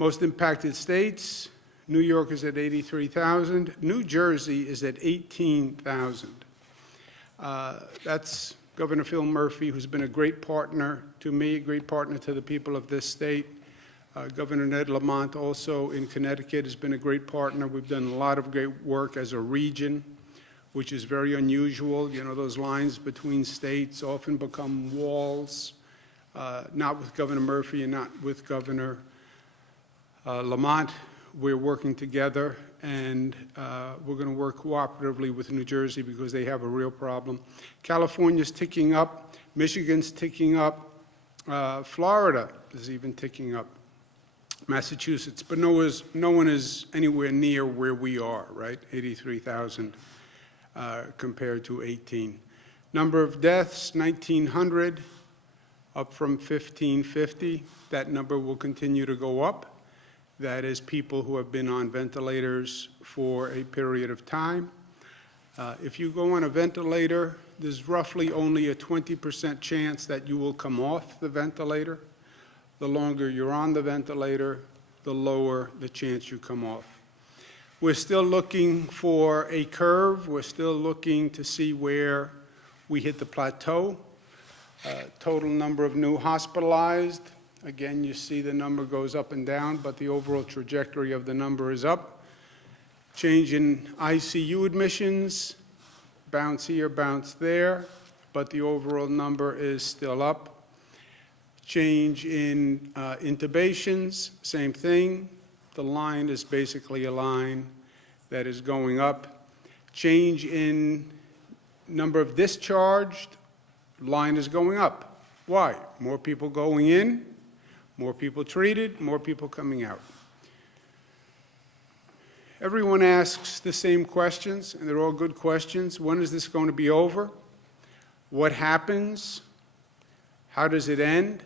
Most impacted states, New York is at 83,000. New Jersey is at 18,000. That's Governor Phil Murphy, who's been a great partner to me, a great partner to the people of this state. Governor Ned Lamont, also in Connecticut, has been a great partner. We've done a lot of great work as a region, which is very unusual. You know, those lines between states often become walls, not with Governor Murphy and not with Governor Lamont. We're working together, and we're going to work cooperatively with New Jersey because they have a real problem. California's ticking up. Michigan's ticking up. Florida is even ticking up. Massachusetts, but no one is anywhere near where we are, right? 83,000 compared to 18. Number of deaths, 1,900, up from 1,550. That number will continue to go up. That is people who have been on ventilators for a period of time. If you go on a ventilator, there's roughly only a 20% chance that you will come off the ventilator. The longer you're on the ventilator, the lower the chance you come off. We're still looking for a curve. We're still looking to see where we hit the plateau. Total number of new hospitalized. Again, you see the number goes up and down, but the overall trajectory of the number is up. Change in ICU admissions, bounce here, bounce there, but the overall number is still up. Change in intubations, same thing. The line is basically a line that is going up. Change in number of discharged, line is going up. Why? More people going in, more people treated, more people coming out. Everyone asks the same questions, and they're all good questions. When is this going to be over? What happens? How does it end?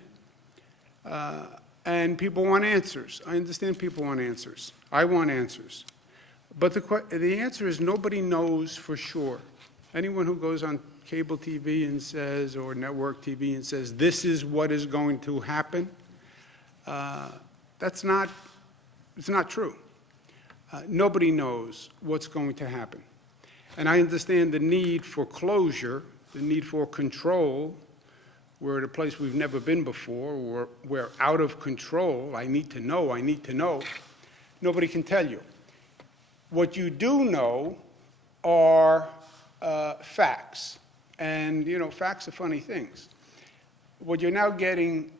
And people want answers. I understand people want answers. I want answers. But the answer is nobody knows for sure. Anyone who goes on cable TV and says, or network TV and says, this is what is going to happen, it's not true. Nobody knows what's going to happen. And I understand the need for closure, the need for control. We're at a place we've never been before. We're out of control. I need to know, I need to know. Nobody can tell you. What you do know are facts. And, you know, facts are funny things. What you're now getting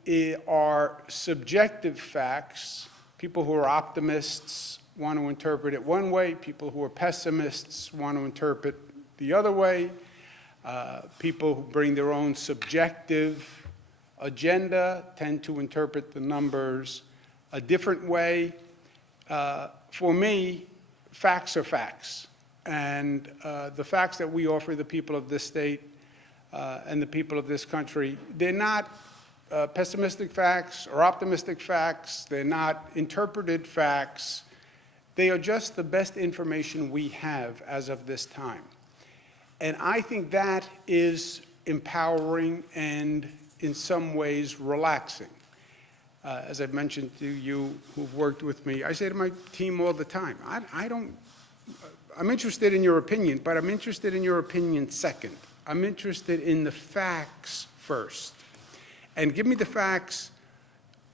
are subjective facts. People who are optimists want to interpret it one way. People who are pessimists want to interpret the other way. People who bring their own subjective agenda tend to interpret the numbers a different way. For me, facts are facts. And the facts that we offer the people of this state and the people of this country, they're not pessimistic facts or optimistic facts. They're not interpreted facts. They are just the best information we have as of this time. And I think that is empowering and in some ways relaxing. As I've mentioned to you who've worked with me, I say to my team all the time, I'm interested in your opinion, but I'm interested in your opinion second. I'm interested in the facts first. And give me the facts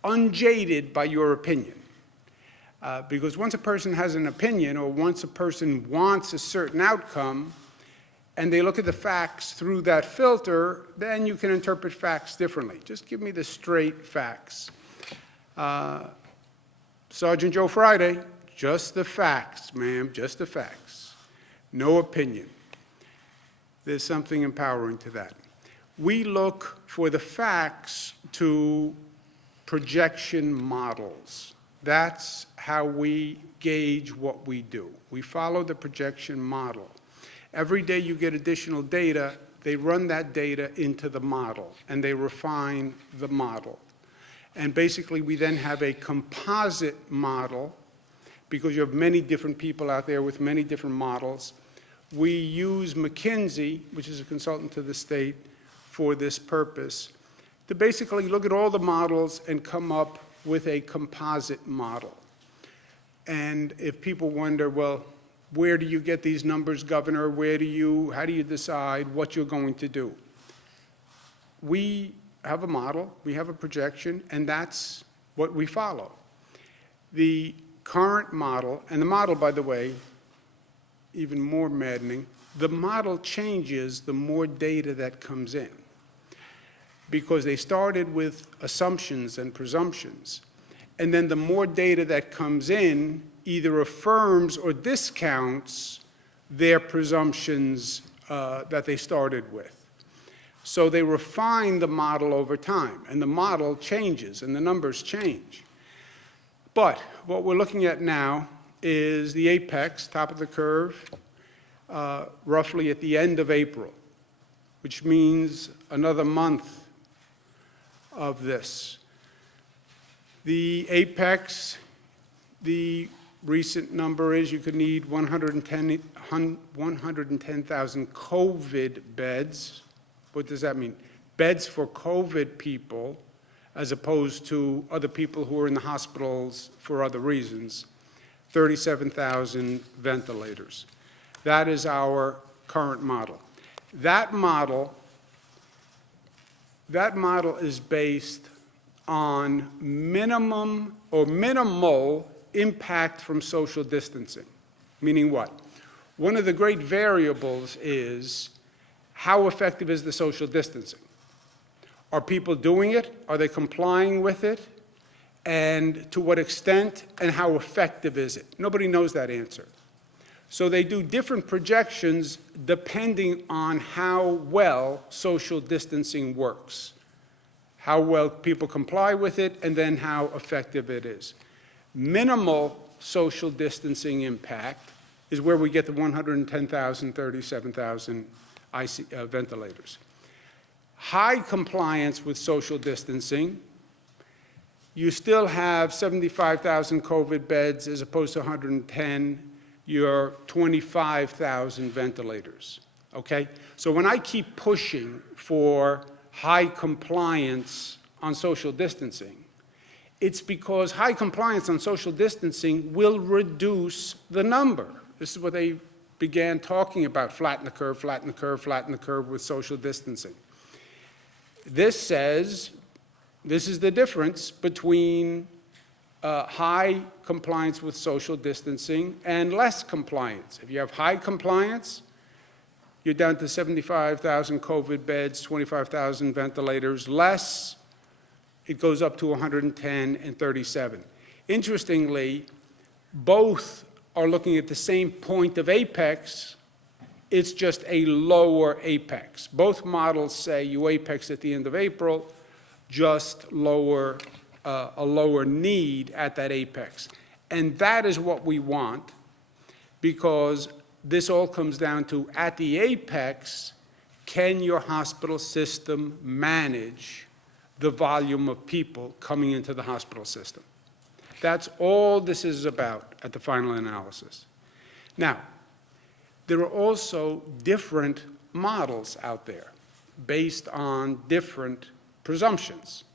unjaded by your opinion. Because once a person has an opinion, or once a person wants a certain outcome, and they look at the facts through that filter, then you can interpret facts differently. Just give me the straight facts. Sergeant Joe Friday, just the facts, ma'am, just the facts. No opinion. There's something empowering to that. We look for the facts to projection models. That's how we gauge what we do. We follow the projection model. Every day you get additional data, they run that data into the model, and they refine the model. And basically, we then have a composite model, because you have many different people out there with many different models. We use McKinsey, which is a consultant to the state, for this purpose, to basically look at all the models and come up with a composite model. And if people wonder, well, where do you get these numbers, Governor? How do you decide what you're going to do? We have a model, we have a projection, and that's what we follow. The current model, and the model, by the way, even more maddening, the model changes the more data that comes in, because they started with assumptions and presumptions, and then the more data that comes in either affirms or discounts their presumptions that they started with. So they refine the model over time, and the model changes, and the numbers change. But what we're looking at now is the apex, top of the curve, roughly at the end of April, which means another month of this. The apex, the recent number is you could need 110,000 COVID beds. What does that mean? Beds for COVID people, as opposed to other people who are in the hospitals for other reasons. 37,000 ventilators. That is our current model. That model is based on minimum or minimal impact from social distancing. Meaning what? One of the great variables is how effective is the social distancing? Are people doing it? Are they complying with it? And to what extent and how effective is it? Nobody knows that answer. So they do different projections depending on how well social distancing works, how well people comply with it, and then how effective it is. Minimal social distancing impact is where we get the 110,000, 37,000 ventilators. High compliance with social distancing, you still have 75,000 COVID beds as opposed to 110, you're 25,000 ventilators, okay? So when I keep pushing for high compliance on social distancing, it's because high compliance on social distancing will reduce the number. This is what they began talking about, flatten the curve, flatten the curve, flatten the curve with social distancing. This says, this is the difference between high compliance with social distancing and less compliance. If you have high compliance, you're down to 75,000 COVID beds, 25,000 ventilators. Less, it goes up to 110 and 37. Interestingly, both are looking at the same point of apex. It's just a lower apex. Both models say you apex at the end of April, just lower, a lower need at that apex. And that is what we want, because this all comes down to, at the apex, can your hospital system manage the volume of people coming into the hospital system? That's all this is about at the final analysis. Now, there are also different models out there based on different presumptions.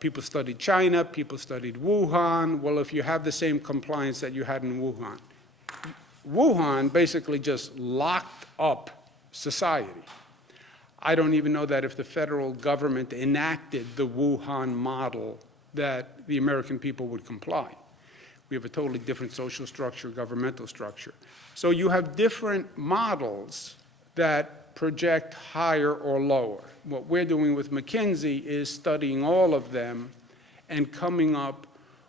People studied China, people studied Wuhan. Well, if you have the same compliance that you had in Wuhan. Wuhan basically just locked up society. I don't even know that if the federal government enacted the Wuhan model that the American people would comply. We have a totally different social structure, governmental structure. So you have different models that project higher or lower. What we're doing with McKinsey is studying all of them and coming up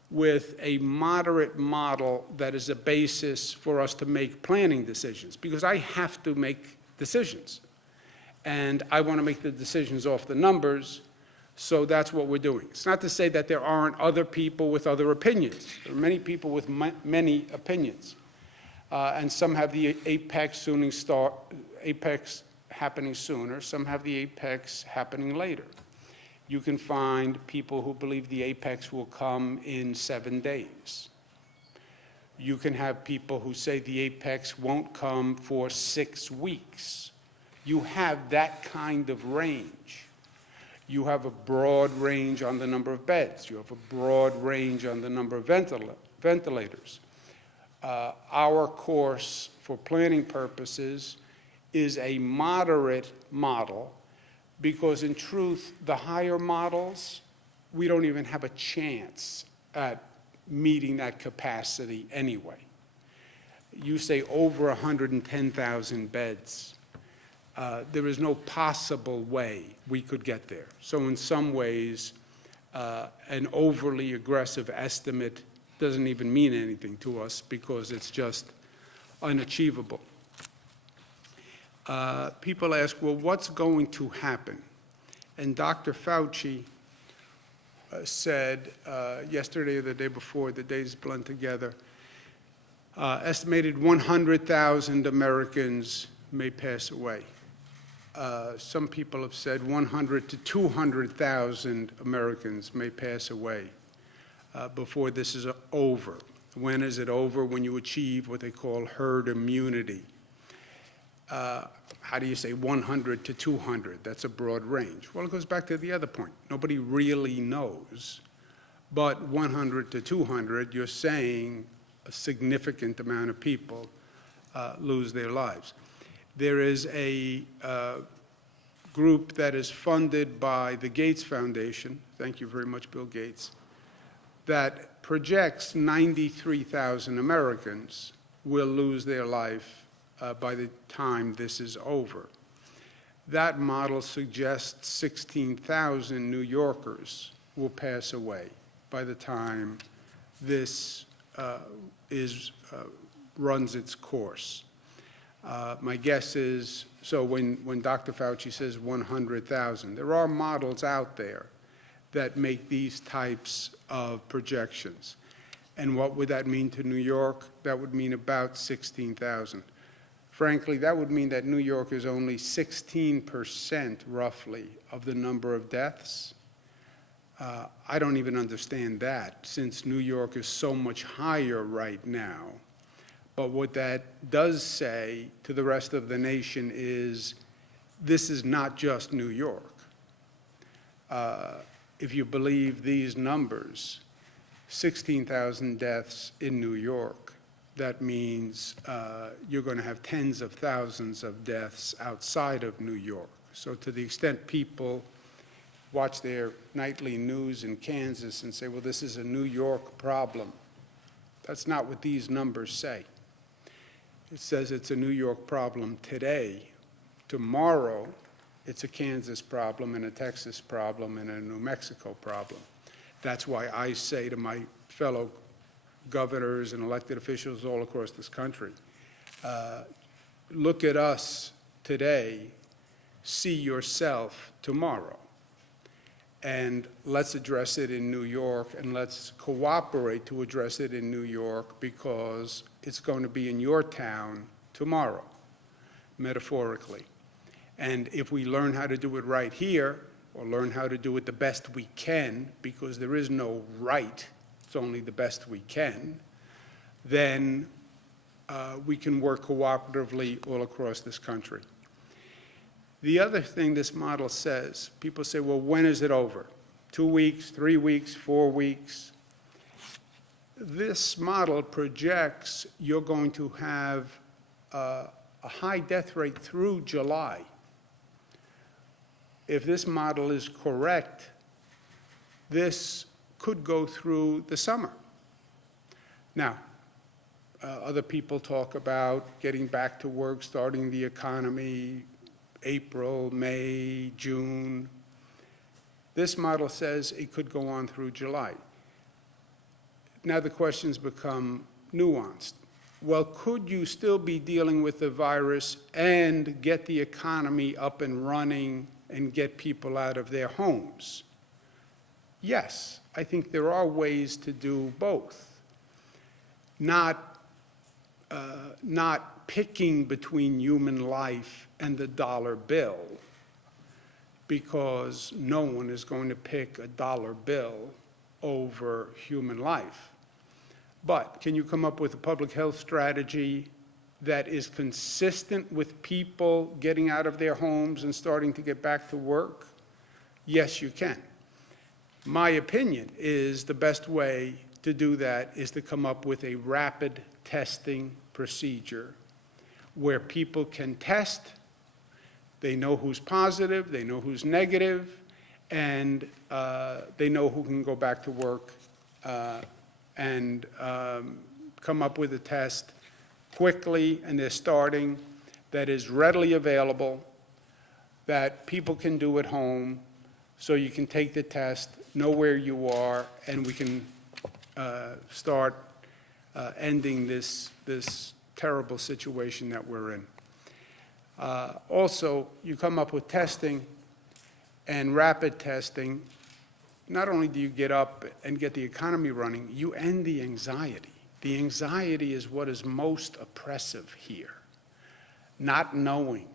with a moderate model that is a basis for us to make planning decisions, because I have to make decisions. And I want to make the decisions off the numbers, so that's what we're doing. It's not to say that there aren't other people with other opinions. There are many people with many opinions. And some have the apex happening sooner, some have the apex happening later. You can find people who believe the apex will come in 7 days. You can have people who say the apex won't come for 6 weeks. You have that kind of range. You have a broad range on the number of beds. You have a broad range on the number of ventilators. Our course, for planning purposes, is a moderate model, because in truth, the higher models, we don't even have a chance at meeting that capacity anyway. You say over 110,000 beds. There is no possible way we could get there. So in some ways, an overly aggressive estimate doesn't even mean anything to us, because it's just unachievable. People ask, well, what's going to happen? And Dr. Fauci said yesterday or the day before, the days blend together, estimated 100,000 Americans may pass away. Some people have said 100 to 200,000 Americans may pass away before this is over. When is it over? When you achieve what they call herd immunity. How do you say 100 to 200? That's a broad range. Well, it goes back to the other point. Nobody really knows. But 100 to 200, you're saying a significant amount of people lose their lives. There is a group that is funded by the Gates Foundation, thank you very much, Bill Gates, that projects 93,000 Americans will lose their life by the time this is over. That model suggests 16,000 New Yorkers will pass away by the time this runs its course. My guess is, so when Dr. Fauci says 100,000, there are models out there that make these types of projections. And what would that mean to New York? That would mean about 16,000. Frankly, that would mean that New York is only 16% roughly of the number of deaths. I don't even understand that, since New York is so much higher right now. But what that does say to the rest of the nation is, this is not just New York. If you believe these numbers, 16,000 deaths in New York, that means you're going to have tens of thousands of deaths outside of New York. So to the extent people watch their nightly news in Kansas and say, well, this is a New York problem, that's not what these numbers say. It says it's a New York problem today. Tomorrow, it's a Kansas problem and a Texas problem and a New Mexico problem. That's why I say to my fellow governors and elected officials all across this country, look at us today, see yourself tomorrow. And let's address it in New York, and let's cooperate to address it in New York, because it's going to be in your town tomorrow, metaphorically. And if we learn how to do it right here, or learn how to do it the best we can, because there is no right, it's only the best we can, then we can work cooperatively all across this country. The other thing this model says, people say, well, when is it over? 2 weeks, 3 weeks, 4 weeks? This model projects you're going to have a high death rate through July. If this model is correct, this could go through the summer. Now, other people talk about getting back to work, starting the economy, April, May, June. This model says it could go on through July. Now the questions become nuanced. Well, could you still be dealing with the virus and get the economy up and running and get people out of their homes? Yes, I think there are ways to do both. Not picking between human life and the dollar bill, because no one is going to pick a dollar bill over human life. But can you come up with a public health strategy that is consistent with people getting out of their homes and starting to get back to work? Yes, you can. My opinion is the best way to do that is to come up with a rapid testing procedure where people can test, they know who's positive, they know who's negative, and they know who can go back to work and come up with a test quickly, and they're starting, that is readily available, that people can do at home, so you can take the test, know where you are, and we can start ending this terrible situation that we're in. Also, you come up with testing and rapid testing. Not only do you get up and get the economy running, you end the anxiety. The anxiety is what is most oppressive here. Not knowing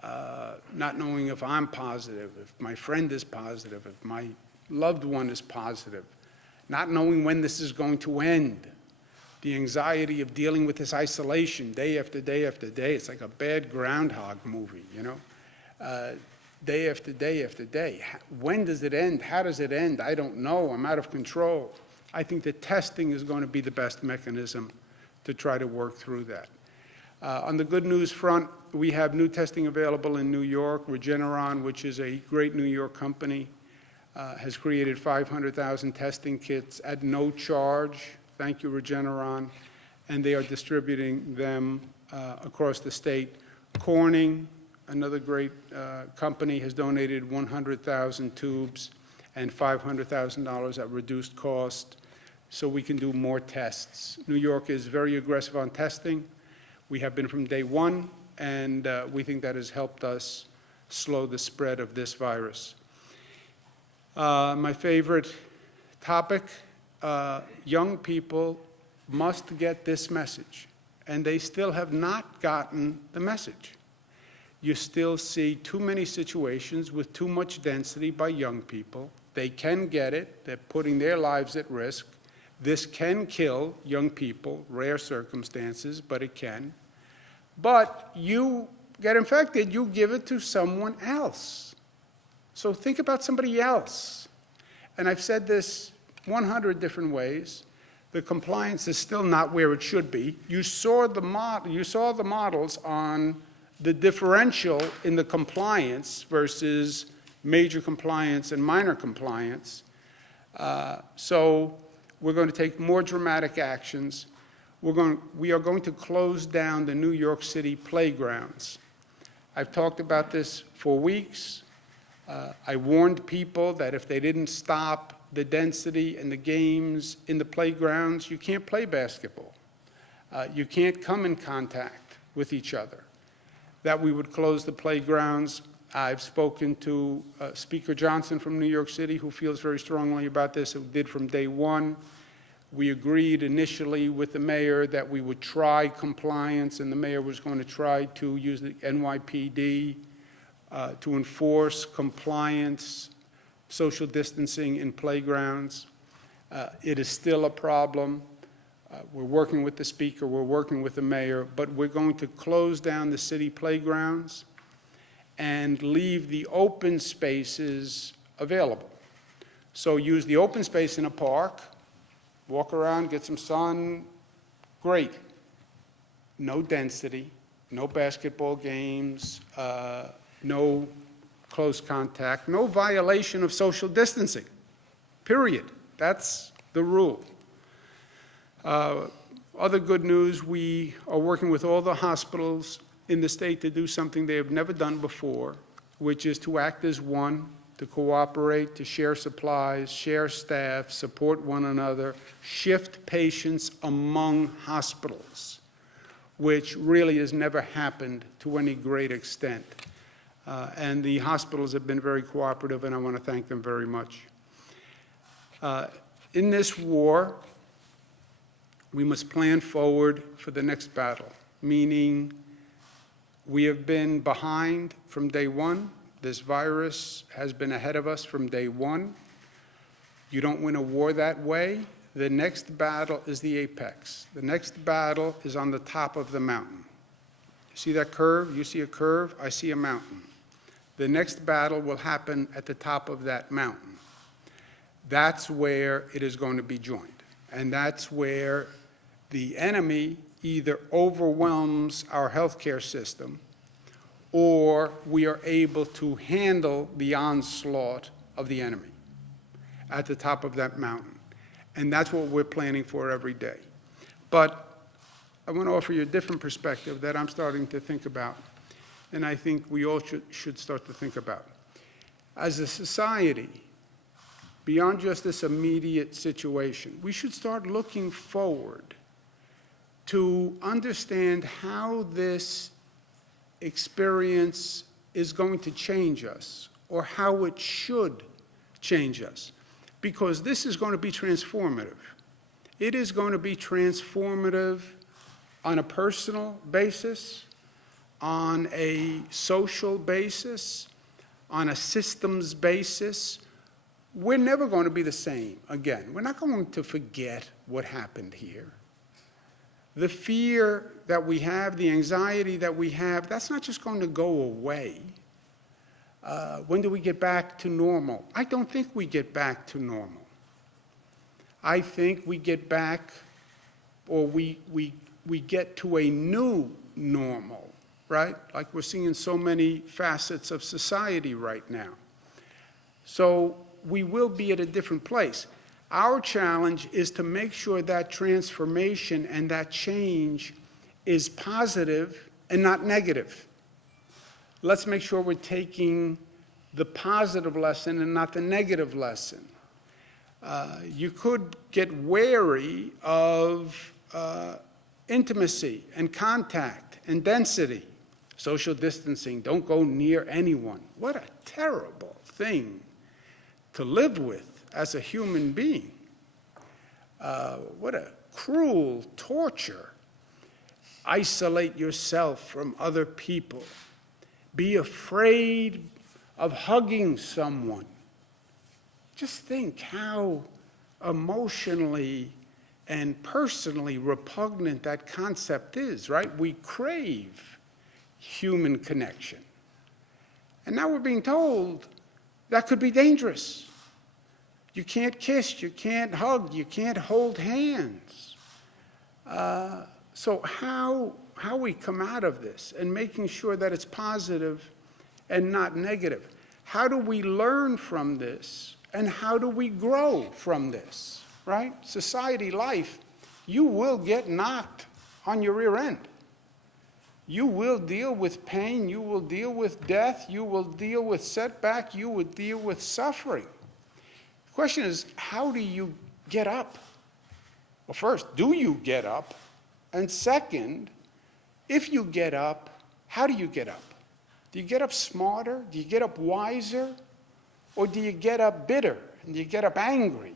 if I'm positive, if my friend is positive, if my loved one is positive, not knowing when this is going to end. The anxiety of dealing with this isolation day after day after day. It's like a bad Groundhog movie, you know? Day after day after day. When does it end? How does it end? I don't know. I'm out of control. I think that testing is going to be the best mechanism to try to work through that. On the good news front, we have new testing available in New York. Regeneron, which is a great New York company, has created 500,000 testing kits at no charge. Thank you, Regeneron. And they are distributing them across the state. Corning, another great company, has donated 100,000 tubes and $500,000 at reduced cost, so we can do more tests. New York is very aggressive on testing. We have been from day one, and we think that has helped us slow the spread of this virus. My favorite topic, young people must get this message, and they still have not gotten the message. You still see too many situations with too much density by young people. They can get it. They're putting their lives at risk. This can kill young people, rare circumstances, but it can. But you get infected, you give it to someone else. So think about somebody else. And I've said this 100 different ways. The compliance is still not where it should be. You saw the models on the differential in the compliance versus major compliance and minor compliance. So we're going to take more dramatic actions. We are going to close down the New York City playgrounds. I've talked about this for weeks. I warned people that if they didn't stop the density and the games in the playgrounds, you can't play basketball. You can't come in contact with each other. That we would close the playgrounds. I've spoken to Speaker Johnson from New York City, who feels very strongly about this, who did from day one. We agreed initially with the mayor that we would try compliance, and the mayor was going to try to use the NYPD to enforce compliance, social distancing in playgrounds. It is still a problem. We're working with the speaker, we're working with the mayor, but we're going to close down the city playgrounds and leave the open spaces available. So use the open space in a park, walk around, get some sun, great. No density, no basketball games, no close contact, no violation of social distancing, period. That's the rule. Other good news, we are working with all the hospitals in the state to do something they have never done before, which is to act as one, to cooperate, to share supplies, share staff, support one another, shift patients among hospitals, which really has never happened to any great extent. And the hospitals have been very cooperative, and I want to thank them very much. In this war, we must plan forward for the next battle, meaning we have been behind from day one. This virus has been ahead of us from day one. You don't win a war that way. The next battle is the apex. The next battle is on the top of the mountain. You see that curve? You see a curve? I see a mountain. The next battle will happen at the top of that mountain. That's where it is going to be joined. And that's where the enemy either overwhelms our healthcare system, or we are able to handle the onslaught of the enemy at the top of that mountain. And that's what we're planning for every day. But I want to offer you a different perspective that I'm starting to think about, and I think we all should start to think about. As a society, beyond just this immediate situation, we should start looking forward to understand how this experience is going to change us, or how it should change us, because this is going to be transformative. It is going to be transformative on a personal basis, on a social basis, on a systems basis. We're never going to be the same again. We're not going to forget what happened here. The fear that we have, the anxiety that we have, that's not just going to go away. When do we get back to normal? I don't think we get back to normal. I think we get back, or we get to a new normal, right? Like we're seeing in so many facets of society right now. So we will be at a different place. Our challenge is to make sure that transformation and that change is positive and not negative. Let's make sure we're taking the positive lesson and not the negative lesson. You could get wary of intimacy and contact and density, social distancing, don't go near anyone. What a terrible thing to live with as a human being. What a cruel torture. Isolate yourself from other people. Be afraid of hugging someone. Just think how emotionally and personally repugnant that concept is, right? We crave human connection. And now we're being told that could be dangerous. You can't kiss, you can't hug, you can't hold hands. So how we come out of this and making sure that it's positive and not negative? How do we learn from this, and how do we grow from this, right? Society life, you will get knocked on your rear end. You will deal with pain, you will deal with death, you will deal with setback, you will deal with suffering. The question is, how do you get up? Well, first, do you get up? And second, if you get up, how do you get up? Do you get up smarter? Do you get up wiser? Or do you get up bitter? And do you get up angry?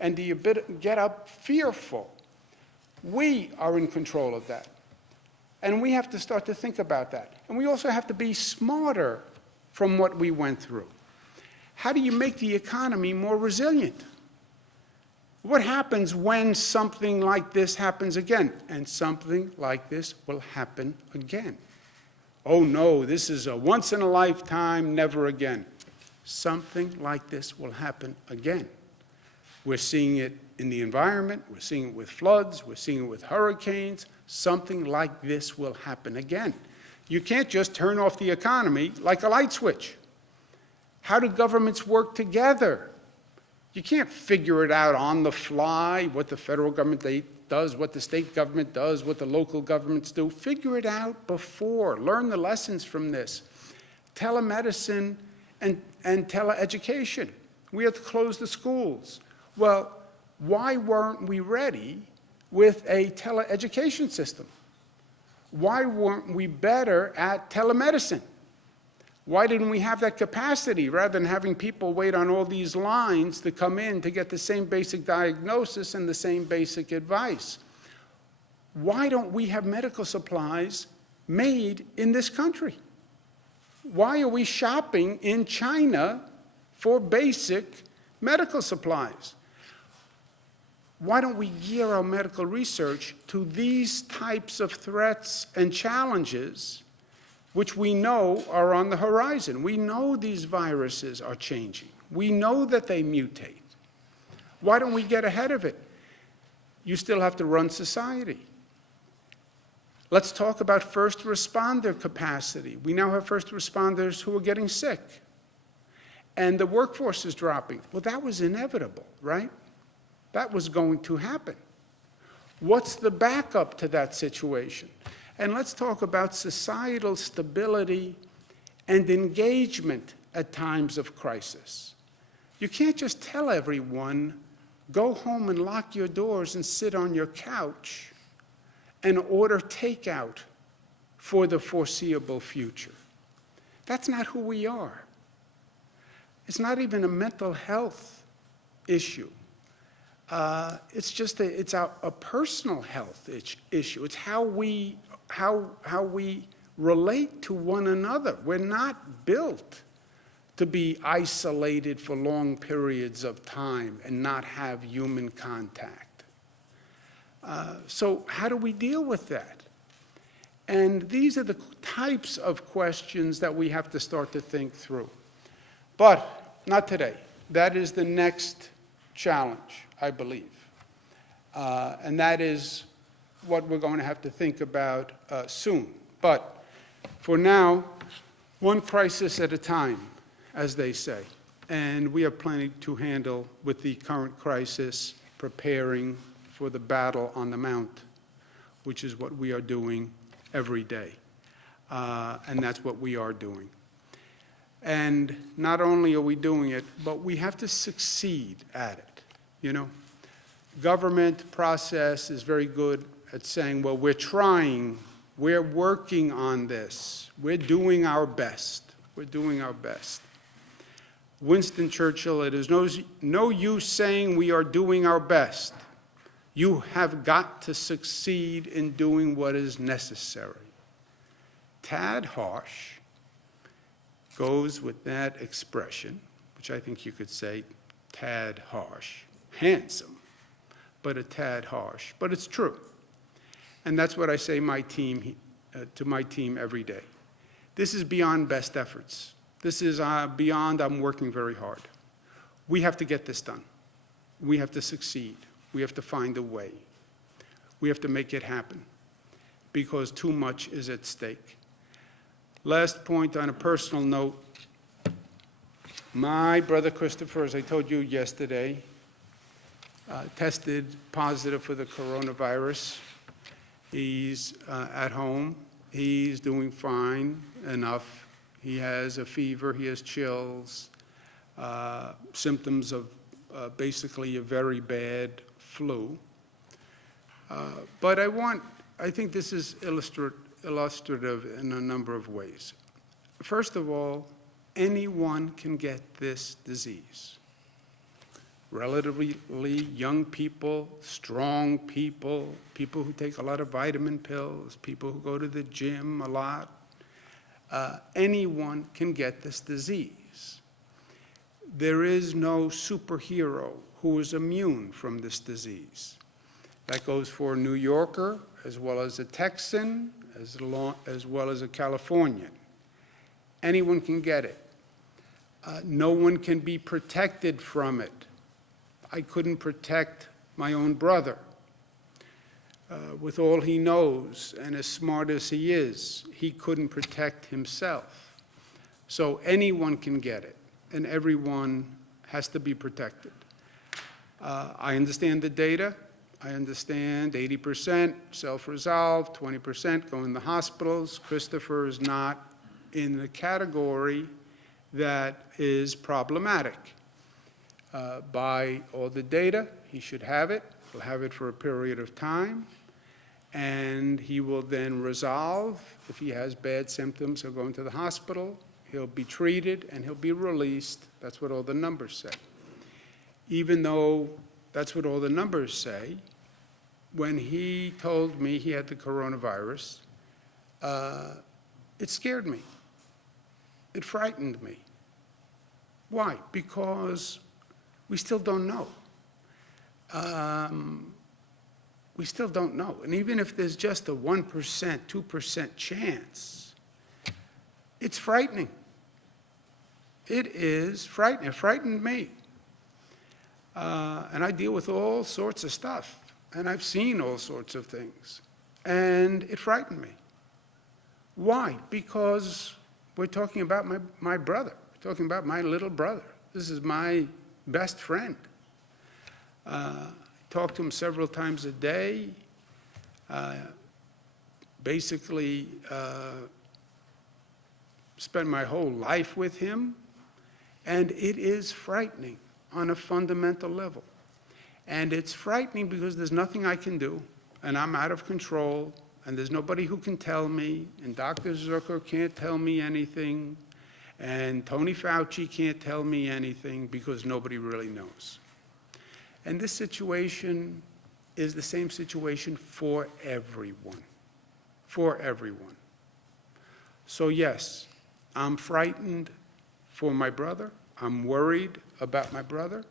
And do you get up fearful? We are in control of that. And we have to start to think about that. And we also have to be smarter from what we went through. How do you make the economy more resilient? What happens when something like this happens again? And something like this will happen again. Oh no, this is a once in a lifetime, never again. Something like this will happen again. We're seeing it in the environment, we're seeing it with floods, we're seeing it with hurricanes. Something like this will happen again. You can't just turn off the economy like a light switch. How do governments work together? You can't figure it out on the fly, what the federal government does, what the state government does, what the local governments do. Figure it out before. Learn the lessons from this. Telemedicine and teleeducation. We had to close the schools. Well, why weren't we ready with a teleeducation system? Why weren't we better at telemedicine? Why didn't we have that capacity rather than having people wait on all these lines to come in to get the same basic diagnosis and the same basic advice? Why don't we have medical supplies made in this country? Why are we shopping in China for basic medical supplies? Why don't we gear our medical research to these types of threats and challenges which we know are on the horizon. We know these viruses are changing. We know that they mutate. Why don't we get ahead of it? You still have to run society. Let's talk about first responder capacity. We now have first responders who are getting sick, and the workforce is dropping. Well, that was inevitable, right? That was going to happen. What's the backup to that situation? And let's talk about societal stability and engagement at times of crisis. You can't just tell everyone, go home and lock your doors and sit on your couch and order takeout for the foreseeable future. That's not who we are. It's not even a mental health issue. It's just a personal health issue. It's how we relate to one another. We're not built to be isolated for long periods of time and not have human contact. So how do we deal with that? And these are the types of questions that we have to start to think through. But not today. That is the next challenge, I believe. And that is what we're going to have to think about soon. But for now, one crisis at a time, as they say. And we have plenty to handle with the current crisis, preparing for the battle on the Mount, which is what we are doing every day. And that's what we are doing. And not only are we doing it, but we have to succeed at it, you know? Government process is very good at saying, well, we're trying, we're working on this, we're doing our best, we're doing our best. Winston Churchill, it is no use saying we are doing our best. You have got to succeed in doing what is necessary. Tad harsh goes with that expression, which I think you could say tad harsh, handsome, but a tad harsh, but it's true. And that's what I say to my team every day. This is beyond best efforts. This is beyond I'm working very hard. We have to get this done. We have to succeed. We have to find a way. We have to make it happen because too much is at stake. Last point on a personal note, my brother Christopher, as I told you yesterday, tested positive for the coronavirus. He's at home. He's doing fine enough. He has a fever. He has chills, symptoms of basically a very bad flu. But I think this is illustrative in a number of ways. First of all, anyone can get this disease. Relatively young people, strong people, people who take a lot of vitamin pills, people who go to the gym a lot. Anyone can get this disease. There is no superhero who is immune from this disease. That goes for a New Yorker, as well as a Texan, as well as a Californian. Anyone can get it. No one can be protected from it. I couldn't protect my own brother. With all he knows and as smart as he is, he couldn't protect himself. So anyone can get it, and everyone has to be protected. I understand the data. I understand 80% self-resolve, 20% go in the hospitals. Christopher is not in the category that is problematic. By all the data, he should have it. He'll have it for a period of time, and he will then resolve. If he has bad symptoms, he'll go into the hospital, he'll be treated, and he'll be released. That's what all the numbers say. Even though that's what all the numbers say, when he told me he had the coronavirus, it scared me. It frightened me. Why? Because we still don't know. We still don't know. And even if there's just a 1%, 2% chance, It's frightening. It is frightening. It frightened me. And I deal with all sorts of stuff, and I've seen all sorts of things, and it frightened me. Why? Because we're talking about my brother. We're talking about my little brother. This is my best friend. I talk to him several times a day. Basically, spend my whole life with him, and it is frightening on a fundamental level. And it's frightening because there's nothing I can do, and I'm out of control, and there's nobody who can tell me, and Dr. Zucker can't tell me anything, and Tony Fauci can't tell me anything because nobody really knows. And this situation is the same situation for everyone, for everyone. So yes, I'm frightened for my brother. I'm worried about my brother,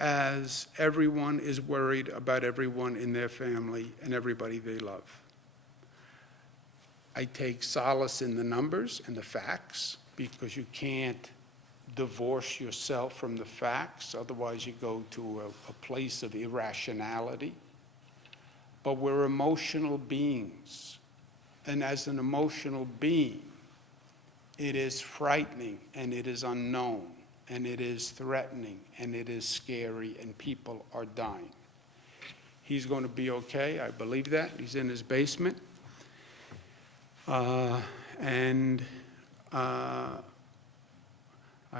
as everyone is worried about everyone in their family and everybody they love. I take solace in the numbers and the facts, because you can't divorce yourself from the facts, otherwise you go to a place of irrationality. But we're emotional beings, and as an emotional being, it is frightening, and it is unknown, and it is threatening, and it is scary, and people are dying. He's going to be okay, I believe that. He's in his basement. I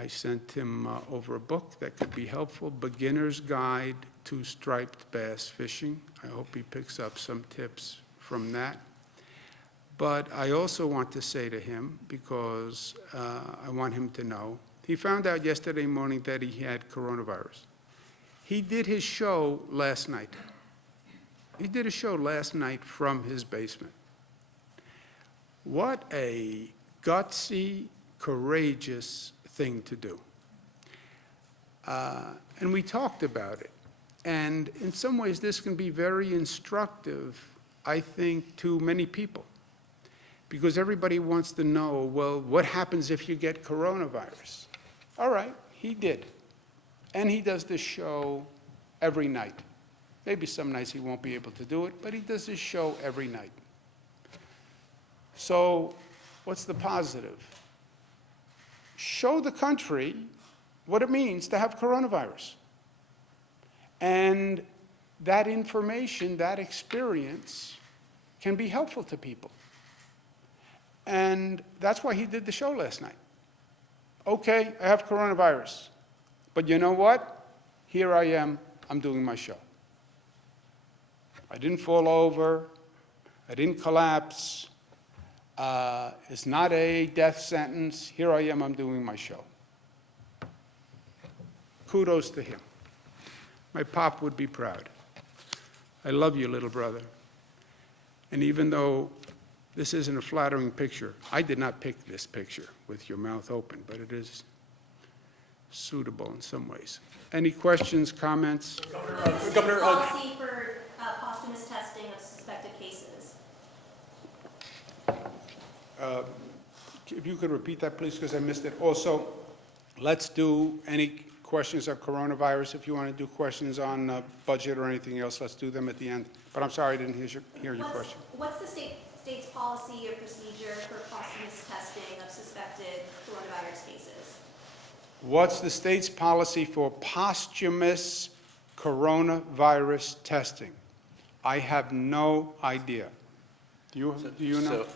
sent him over a book that could be helpful, Beginner's Guide to Striped Bass Fishing. I hope he picks up some tips from that. But I also want to say to him, because I want him to know, he found out yesterday morning that he had coronavirus. He did his show last night. He did a show last night from his basement. What a gutsy, courageous thing to do. And we talked about it. And in some ways, this can be very instructive, I think, to many people. Because everybody wants to know, well, what happens if you get coronavirus? All right, he did. And he does this show every night. Maybe some nights he won't be able to do it, but he does this show every night. So what's the positive? Show the country what it means to have coronavirus. And that information, that experience, can be helpful to people. And that's why he did the show last night. Okay, I have coronavirus, but you know what? Here I am, I'm doing my show. I didn't fall over, I didn't collapse, it's not a death sentence. Here I am, I'm doing my show. Kudos to him. My pop would be proud. I love you, little brother. And even though this isn't a flattering picture, I did not pick this picture with your mouth open, but it is suitable in some ways. Any questions, comments? Governor, policy for posthumous testing of suspected cases. If you could repeat that, please, because I missed it. Also, let's do any questions on coronavirus. If you want to do questions on budget or anything else, let's do them at the end. But I'm sorry, I didn't hear your question. What's the state's policy or procedure for posthumous testing of suspected coronavirus cases? What's the state's policy for posthumous coronavirus testing? I have no idea. Do you know?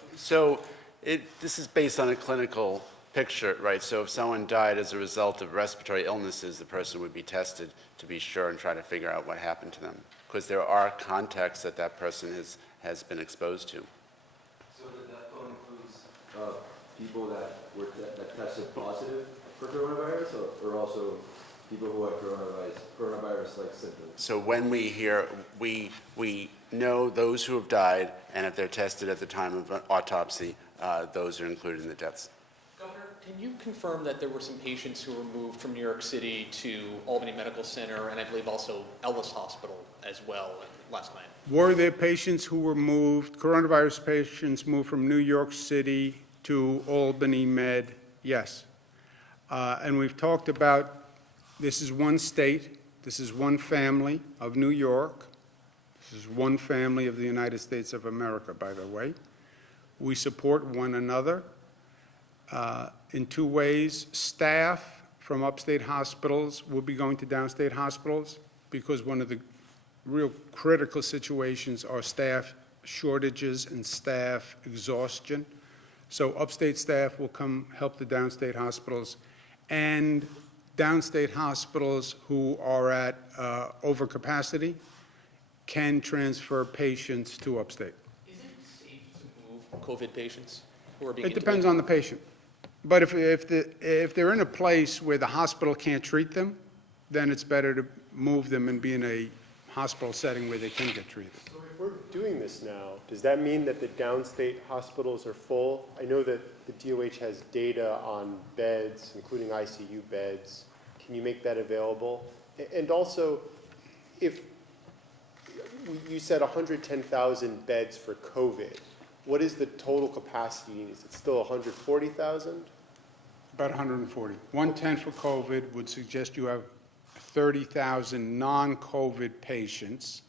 This is based on a clinical picture, right? So if someone died as a result of respiratory illnesses, the person would be tested to be sure and try to figure out what happened to them, because there are contacts that that person has been exposed to. So the death toll includes people that tested positive for coronavirus, or also people who had coronavirus-like symptoms? So when we hear, we know those who have died, and if they're tested at the time of an autopsy, those are included in the deaths. Governor, can you confirm that there were some patients who were moved from New York City to Albany Medical Center, and I believe also Ellis Hospital as well last night? Were there patients who were moved, coronavirus patients moved from New York City to Albany Med, yes. And we've talked about, this is one state, this is one family of New York, this is one family of the United States of America, by the way. We support one another in two ways. Staff from upstate hospitals will be going to downstate hospitals because one of the real critical situations are staff shortages and staff exhaustion. So upstate staff will come help the downstate hospitals, and downstate hospitals who are at overcapacity can transfer patients to upstate. Is it safe to move COVID patients who are being It depends on the patient. But if they're in a place where the hospital can't treat them, then it's better to move them and be in a hospital setting where they can get treated. So if we're doing this now, does that mean that the downstate hospitals are full? I know that the DOH has data on beds, including ICU beds. Can you make that available? And also, if you said 110,000 beds for COVID, what is the total capacity? Is it still 140,000? About 140. 110 for COVID would suggest you have 30,000 non-COVID patients.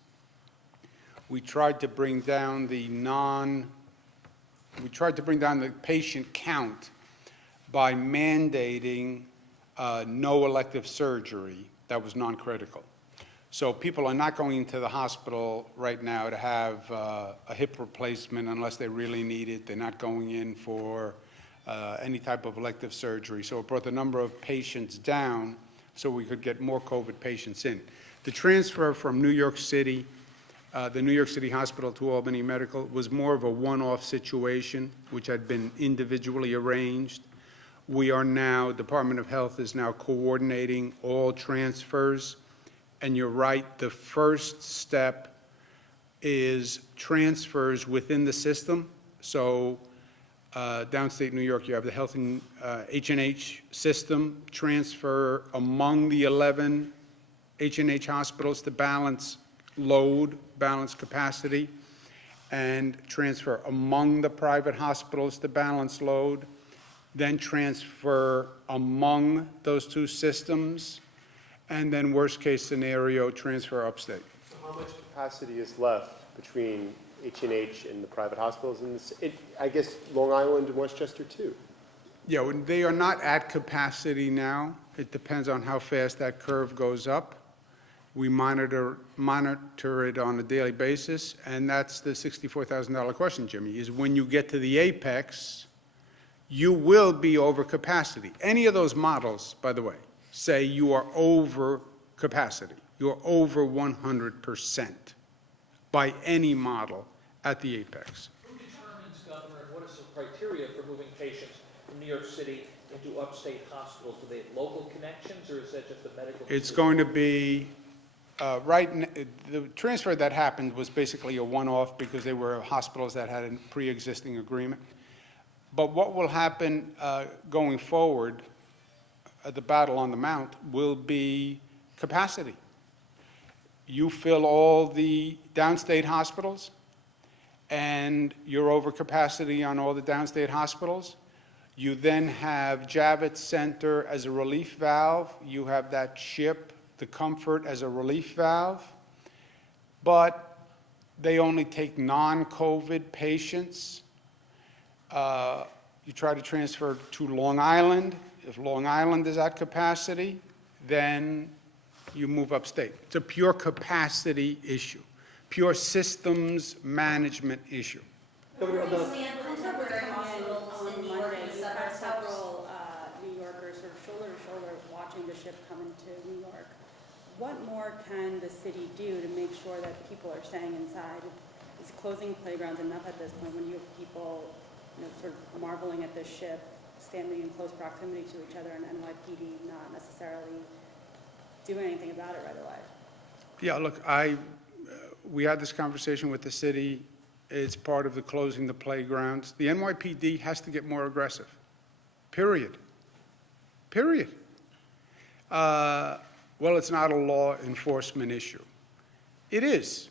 We tried to bring down the patient count by mandating no elective surgery that was non-critical. So people are not going into the hospital right now to have a hip replacement unless they really need it. They're not going in for any type of elective surgery. So it brought the number of patients down so we could get more COVID patients in. The transfer from New York City, the New York City Hospital to Albany Medical was more of a one-off situation, which had been individually arranged. We are now, Department of Health is now coordinating all transfers. And you're right, the first step is transfers within the system. So downstate New York, you have the health and H&H system, transfer among the 11 H&H hospitals to balance load, balance capacity, and transfer among the private hospitals to balance load, then transfer among those two systems, and then worst-case scenario, transfer upstate. So how much capacity is left between H&H and the private hospitals? And I guess Long Island and Westchester too. Yeah, they are not at capacity now. It depends on how fast that curve goes up. We monitor it on a daily basis, and that's the $64,000 question, Jimmy, is when you get to the apex, you will be over capacity. Any of those models, by the way, say you are over capacity. You're over 100% by any model at the apex. Who determines, Governor, and what is the criteria for moving patients from New York City into upstate hospitals? Do they have local connections, or is that just a medical decision? It's going to be, the transfer that happened was basically a one-off because they were hospitals that had a pre-existing agreement. But what will happen going forward, the battle on the Mount, will be capacity. You fill all the downstate hospitals, and you're over capacity on all the downstate hospitals. You then have Javits Center as a relief valve. You have that ship, the Comfort, as a relief valve. But they only take non-COVID patients. You try to transfer to Long Island. If Long Island is at capacity, then you move upstate. It's a pure capacity issue, pure systems management issue. For example, contemporary hospitals in New York and the You've had suburbs helps. several New Yorkers sort of shoulder to shoulder watching the ship come into New York. What more can the city do to make sure that people are staying inside? Is closing playgrounds enough at this point when you have people, sort of marveling at this ship, standing in close proximity to each other, and NYPD not necessarily doing anything about it right away? Yeah, look, we had this conversation with the city. It's part of the closing the playgrounds. The NYPD has to get more aggressive, period. Period. Well, it's not a law enforcement issue. It is.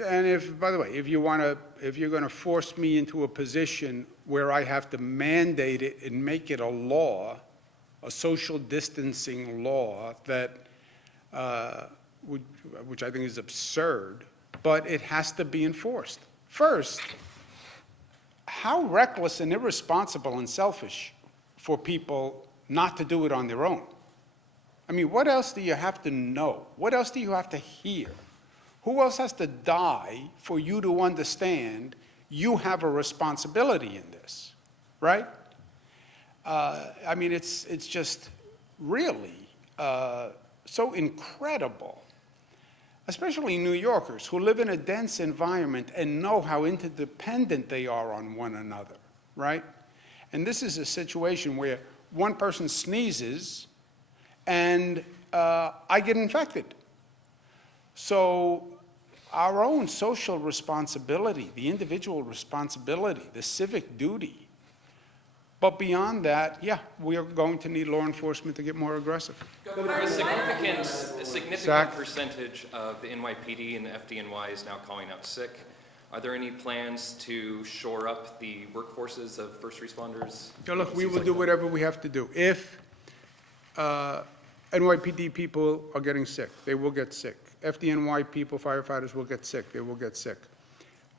And if, by the way, if you're going to force me into a position where I have to mandate it and make it a law, a social distancing law that, which I think is absurd, but it has to be enforced. First, how reckless and irresponsible and selfish for people not to do it on their own. I mean, what else do you have to know? What else do you have to hear? Who else has to die for you to understand you have a responsibility in this, right? I mean, it's just really so incredible, especially New Yorkers who live in a dense environment and know how interdependent they are on one another, right? And this is a situation where one person sneezes and I get infected. So our own social responsibility, the individual responsibility, the civic duty. But beyond that, yeah, we are going to need law enforcement to get more aggressive. Governor, a significant Zach? percentage of the NYPD and the FDNY is now calling out sick. Are there any plans to shore up the workforces of first responders? So look, we will do whatever we have to do. If NYPD people are getting sick, they will get sick. FDNY people, firefighters will get sick, they will get sick.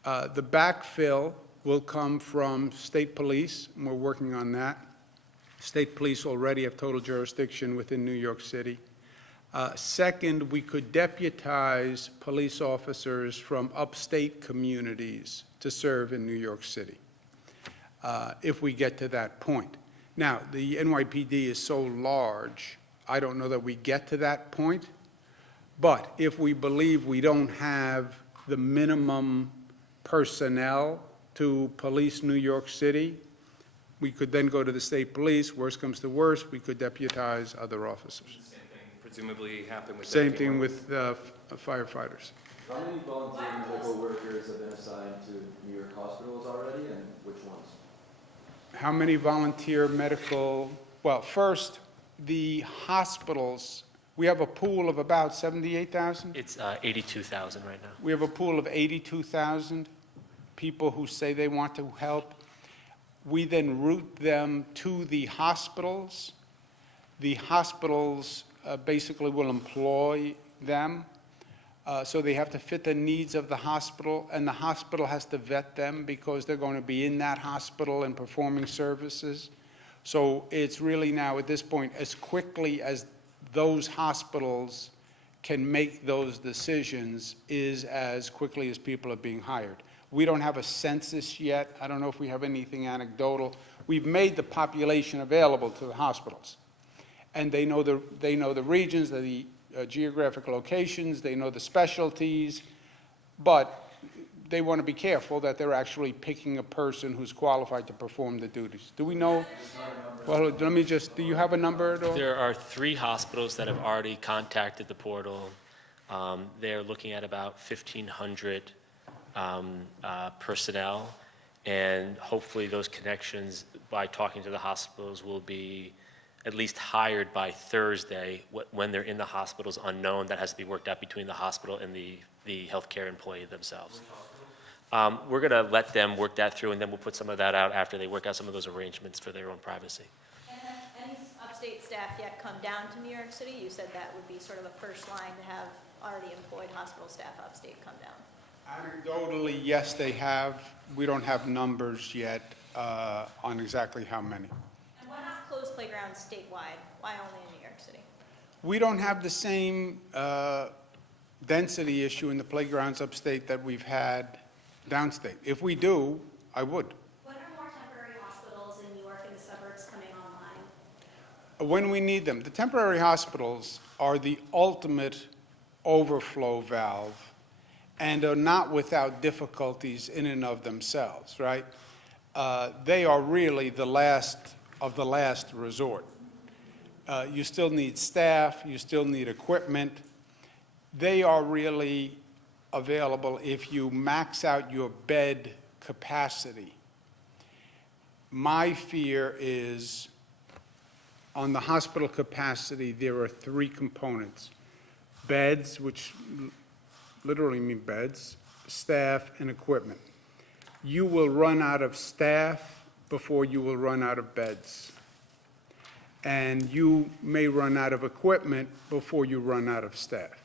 The backfill will come from state police, and we're working on that. State police already have total jurisdiction within New York City. Second, we could deputize police officers from upstate communities to serve in New York City, if we get to that point. Now, the NYPD is so large, I don't know that we get to that point, but if we believe we don't have the minimum personnel to police New York City, we could then go to the state police. Worst comes to worst, we could deputize other officers. Same thing presumably happen with Same FDNY? thing with firefighters. How many volunteer medical workers have been assigned to New York hospitals already, and which ones? How many volunteer medical, well, first, the hospitals, we have a pool of about 78,000? It's 82,000 right now. We have a pool of 82,000 people who say they want to help. We then route them to the hospitals. The hospitals basically will employ them. So they have to fit the needs of the hospital, and the hospital has to vet them because they're going to be in that hospital and performing services. So it's really now, at this point, as quickly as those hospitals can make those decisions is as quickly as people are being hired. We don't have a census yet. I don't know if we have anything anecdotal. We've made the population available to the hospitals. And they know the regions, the geographic locations, they know the specialties, but they want to be careful that they're actually picking a person who's qualified to perform the duties. Do we know? Well, let me just, do you have a number at all? There are 3 hospitals that have already contacted the portal. They're looking at about 1,500 personnel, and hopefully those connections, by talking to the hospitals, will be at least hired by Thursday. When they're in the hospitals, unknown. That has to be worked out between the hospital and the healthcare employee themselves. We're going to let them work that through, and then we'll put some of that out after they work out some of those arrangements for their own privacy. And have any upstate staff yet come down to New York City? You said that would be sort of a first line to have already employed hospital staff upstate come down. Anecdotally, yes, they have. We don't have numbers yet on exactly how many. And why not close playgrounds statewide? Why only in New York City? We don't have the same density issue in the playgrounds upstate that we've had downstate. If we do, I would. When are more temporary hospitals in New York and the suburbs coming online? When we need them. The temporary hospitals are the ultimate overflow valve and are not without difficulties in and of themselves, right? They are really the last of the last resort. You still need staff, you still need equipment. They are really available if you max out your bed capacity. My fear is on the hospital capacity, there are 3 components. Beds, which literally mean beds, staff, and equipment. You will run out of staff before you will run out of beds. And you may run out of equipment before you run out of staff.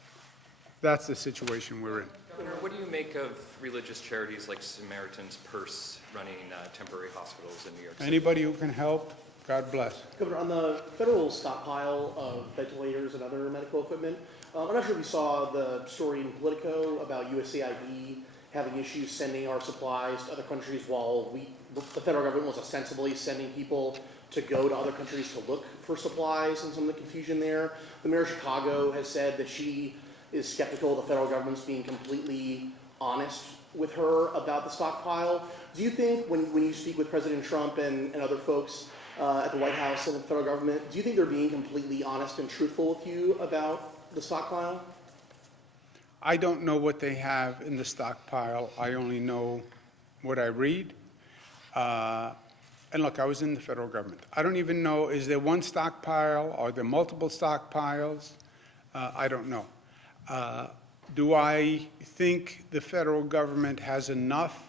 That's the situation we're in. Governor, what do you make of religious charities like Samaritan's Purse running temporary hospitals in New York City? Anybody who can help, God bless. Governor, on the federal stockpile of ventilators and other medical equipment, I'm not sure if you saw the story in Politico about USAID having issues sending our supplies to other countries while the federal government was ostensibly sending people to go to other countries to look for supplies, and some of the confusion there. The mayor of Chicago has said that she is skeptical of the federal government's being completely honest with her about the stockpile. Do you think when you speak with President Trump and other folks at the White House and the federal government, do you think they're being completely honest and truthful with you about the stockpile? I don't know what they have in the stockpile. I only know what I read. And look, I was in the federal government. I don't even know, is there one stockpile? Are there multiple stockpiles? I don't know. Do I think the federal government has enough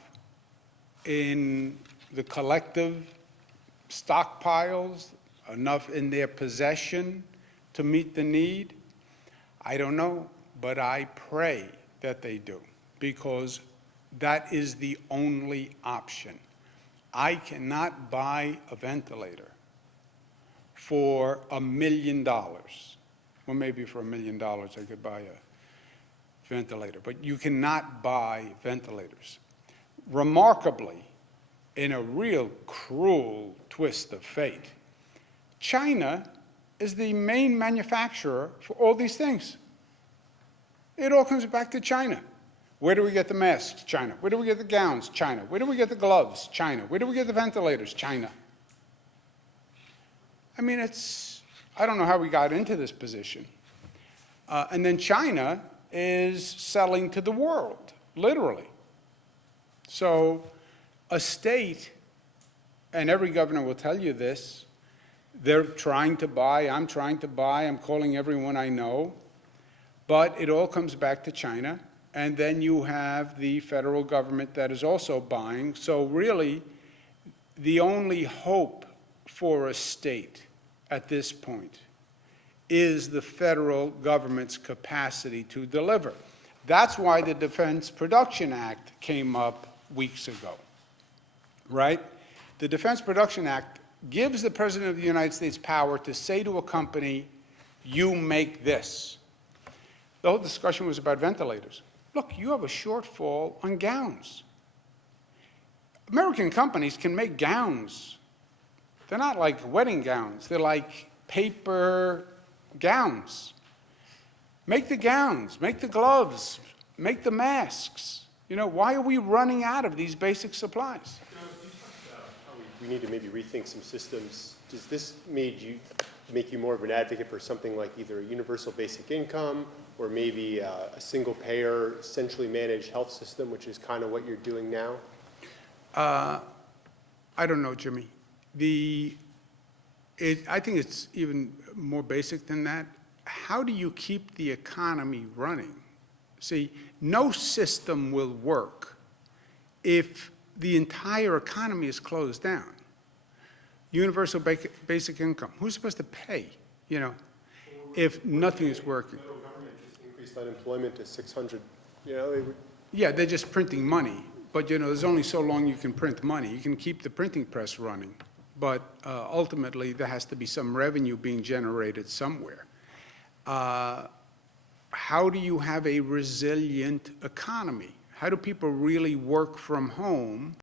in the collective stockpiles, enough in their possession to meet the need? I don't know, but I pray that they do, because that is the only option. I cannot buy a ventilator for $1 million. Well, maybe for $1 million I could buy a ventilator, but you cannot buy ventilators. Remarkably, in a real cruel twist of fate, China is the main manufacturer for all these things. It all comes back to China. Where do we get the masks? China. Where do we get the gowns? China. Where do we get the gloves? China. Where do we get the ventilators? China. I mean, I don't know how we got into this position. And then China is selling to the world, literally. So a state, and every governor will tell you this, they're trying to buy, I'm trying to buy, I'm calling everyone I know, but it all comes back to China. And then you have the federal government that is also buying. So really, the only hope for a state at this point is the federal government's capacity to deliver. That's why the Defense Production Act came up weeks ago, right? The Defense Production Act gives the President of the United States power to say to a company, you make this. The whole discussion was about ventilators. Look, you have a shortfall on gowns. American companies can make gowns. They're not like wedding gowns. They're like paper gowns. Make the gowns, make the gloves, make the masks. You know, why are we running out of these basic supplies? We need to maybe rethink some systems. Does this make you more of an advocate for something like either a universal basic income or maybe a single-payer, centrally managed health system, which is kind of what you're doing now? I don't know, Jimmy. I think it's even more basic than that. How do you keep the economy running? See, no system will work if the entire economy is closed down. Universal basic income, who's supposed to pay, you know, if nothing is working? The federal government just increased unemployment to 600, you know, Yeah, they're just printing money, but you know, there's only so long you can print money. You can keep the printing press running, but ultimately there has to be some revenue being generated somewhere. How do you have a resilient economy? How do people really work from home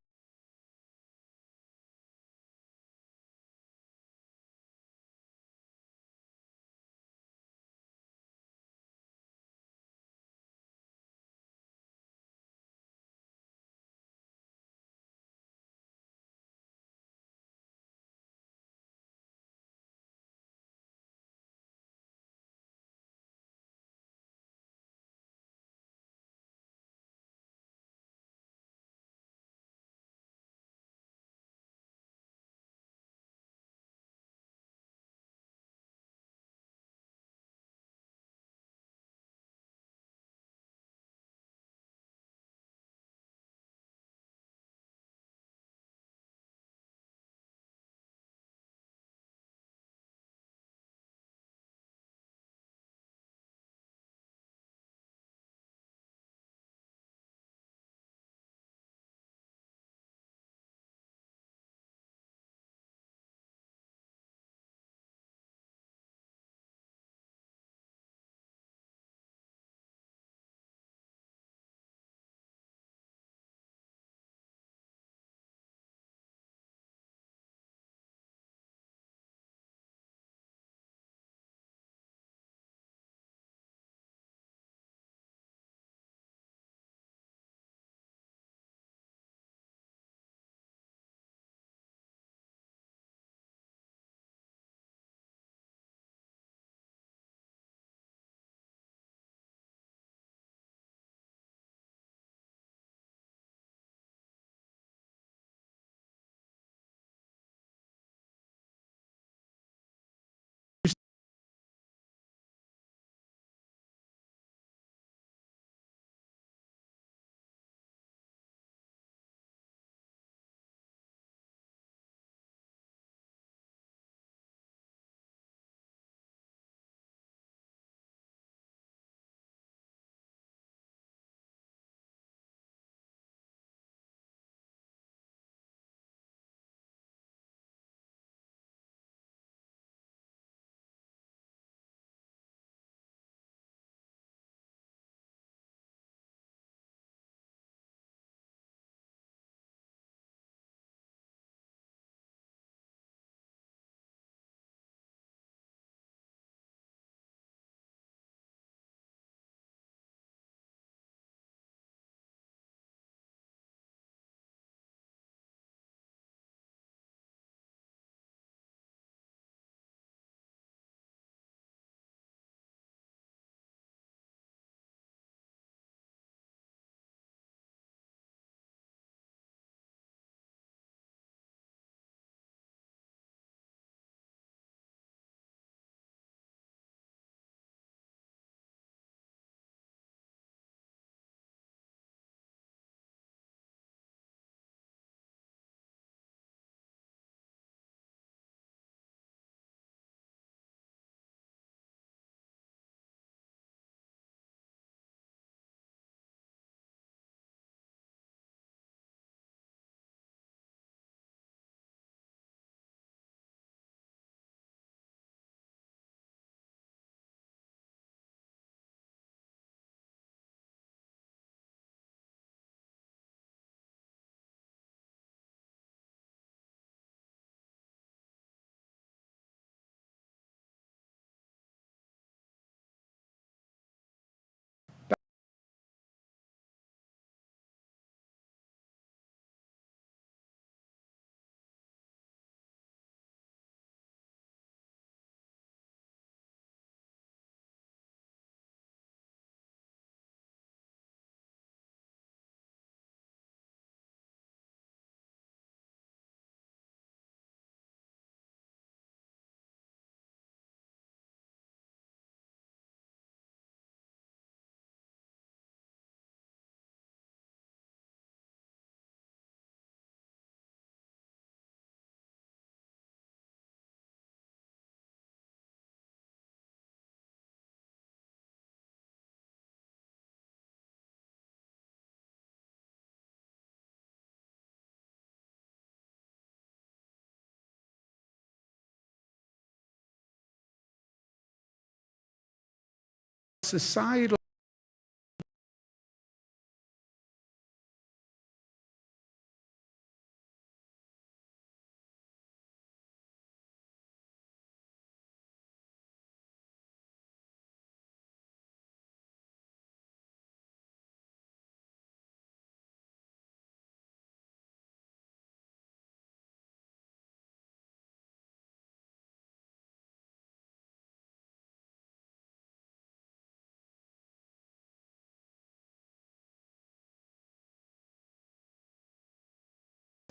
societal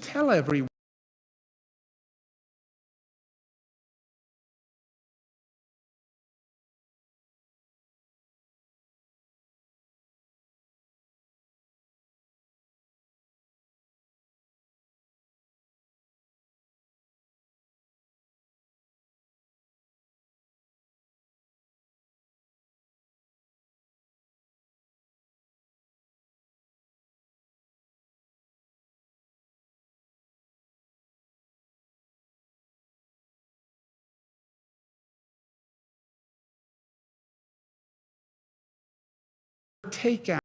tell everyone take out